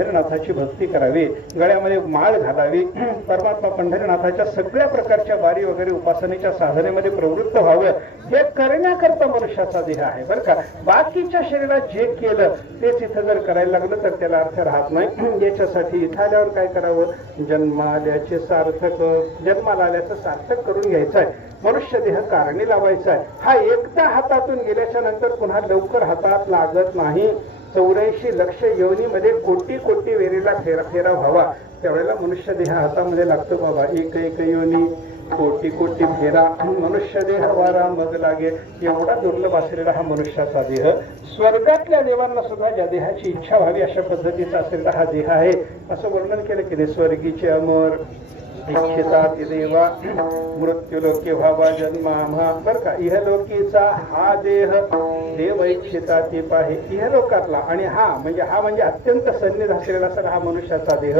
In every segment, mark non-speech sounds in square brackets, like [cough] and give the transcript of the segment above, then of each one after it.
पंढरीनाथाची भक्ती करावी गळ्यामध्ये माळ घालावी. परमात्मा पंढरीनाथाच्या सगळ्या प्रकारच्या वारी वगैरे उपासनेच्या साधनेमध्ये प्रवृत्त व्हावं. हे करण्याकरता मनुष्याचा देह आहे बरं का? बाकीच्या शरीरात जे केलं तेच इथं जर करायला लागलं तर त्याला अर्थ राहत नाही. [clears throat] याच्यासाठी इथं आल्यावर काय करावं? जन्माल्याचे सार्थक जन्माला आल्याचं सार्थक करून घ्यायचं आहे. मनुष्य देह कारणी लावायचा आहे. हा एकदा हातातून गेल्याच्यानंतर पुन्हा लवकर हातात लागत नाही. चौऱ्याऐंशी लक्ष योनीमध्ये कोटी कोटी वेरीला फेरा फेरा व्हावा. त्यावेळेला मनुष्य देह हातामध्ये लागतो बाबा. एक एक योनी कोटी कोटी फेरा. मनुष्य देह वारा मग लागे. एवढा दुर्लभ असलेला हा मनुष्याचा देह. स्वर्गातल्या देवांना सुद्धा ज्या देहाची इच्छा व्हावी अशा पद्धतीचा असलेला हा देह आहे. असं वर्णन केलं की नाही? स्वर्गीचे अमर इच्छिता ती देवा व्हावा जन्मा बर का इहलोकीचा हा देह देव इच्छिता ती पाहे. इहलोकातला. आणि हा म्हणजे हा म्हणजे अत्यंत सन्निध असलेला सर हा मनुष्याचा देह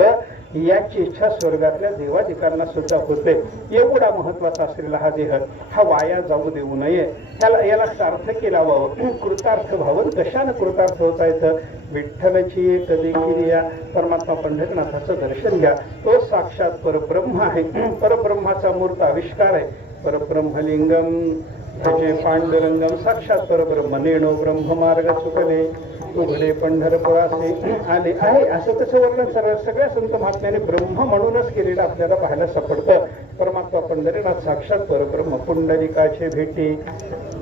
याची इच्छा स्वर्गातल्या देवाधिकांना सुद्धा होते. एवढा महत्त्वाचा असलेला हा देह हा वाया जाऊ देऊ नये. त्याला याला सार्थकी लावावं कृतार्थ व्हावं कशानं कृतार्थ होता येतं विठ्ठलाची एक देखील या परमात्मा पंढरनाथाचं दर्शन घ्या. तो साक्षात ब्रह्म आहे. परब्रह्माचा मूर्त आविष्कार आहे. परब्रह्मलिंगम भजे पांडुरंगम साक्षात परब्रह्म नेणो ब्रह्म मार्ग चुकले उघडे पंढरपुरासे आले आहे असं तसं वर्णन सर्व सगळ्या संत महात्म्याने ब्रह्म म्हणूनच केलेलं आपल्याला पाहायला सापडतं. परमात्मा पंढरीनाथ साक्षात परब्रह्म पुंडलिकाचे भेटी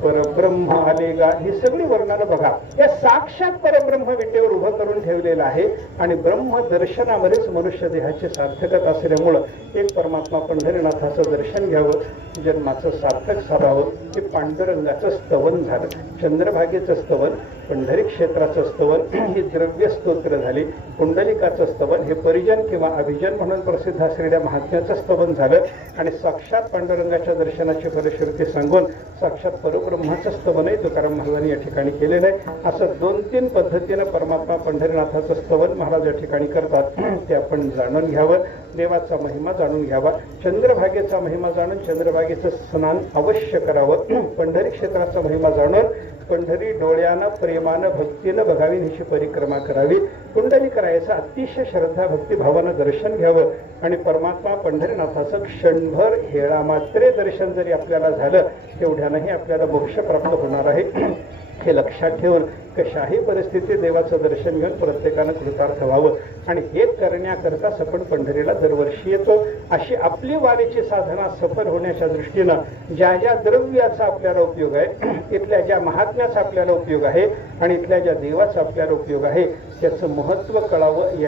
परब्रह्म आले गा ही सगळी वर्णनं बघा. या साक्षात परब्रह्म विटेवर उभं करून ठेवलेलं आहे आणि ब्रह्म दर्शनामध्येच मनुष्य देहाची सार्थकता असल्यामुळं एक परमात्मा पंढरीनाथाचं दर्शन घ्यावं. जन्माचं सार्थक साधावं हे पांडुरंगाचं स्तवन झालं. चंद्रभागेचं स्तवन पंढरी क्षेत्राचं स्तवन [clears throat] ही द्रव्य स्तोत्र झाली. कुंडलिकाचं स्तवन हे परिजन किंवा अभिजन म्हणून प्रसिद्ध असलेल्या महात्म्याचं स्तवन झालं. आणि साक्षात पांडुरंगाच्या दर्शनाची फलश्रुती सांगून साक्षात परब्रह्माचं स्तवनही तुकाराम महाराजांनी या ठिकाणी केलेलं आहे. असं दोन तीन पद्धतीनं परमात्मा पंढरीनाथाचं स्तवन महाराज या ठिकाणी करतात. [clears throat] ते आपण जाणून घ्यावं. देवाचा महिमा जाणून घ्यावा. चंद्रभागेचा महिमा जाणून चंद्रभागे चंद्रभागेचं स्नान अवश्य करावं. [clears throat] पंढरी क्षेत्राचा महिमा जाणून पंढरी डोळ्यानं प्रेमानं भक्तीनं बघावी हिची परिक्रमा करावी. कुंडली करायचं अतिशय श्रद्धा भक्तिभावानं दर्शन घ्यावं. आणि परमात्मा पंढरीनाथाचं क्षणभर हेळा मात्रे दर्शन जरी आपल्याला झालं तेवढ्यानंही आपल्याला मोक्ष प्राप्त होणार आहे. [clears throat] हे लक्षात ठेवून कशाही परिस्थितीत देवाचं दर्शन घेऊन प्रत्येकानं कृतार्थ व्हावं. आणि हे करण्याकरता आपण पंढरीला दरवर्षी येतो. अशी आपली वारीची साधना सफल होण्याच्या दृष्टीनं ज्या ज्या द्रव्याचा आपल्याला उपयोग आहे [clears throat] इथल्या ज्या महात्म्याचा आपल्याला उपयोग आहे आणि इथल्या ज्या देवाचा आपल्याला उपयोग आहे त्याचं महत्त्व कळावं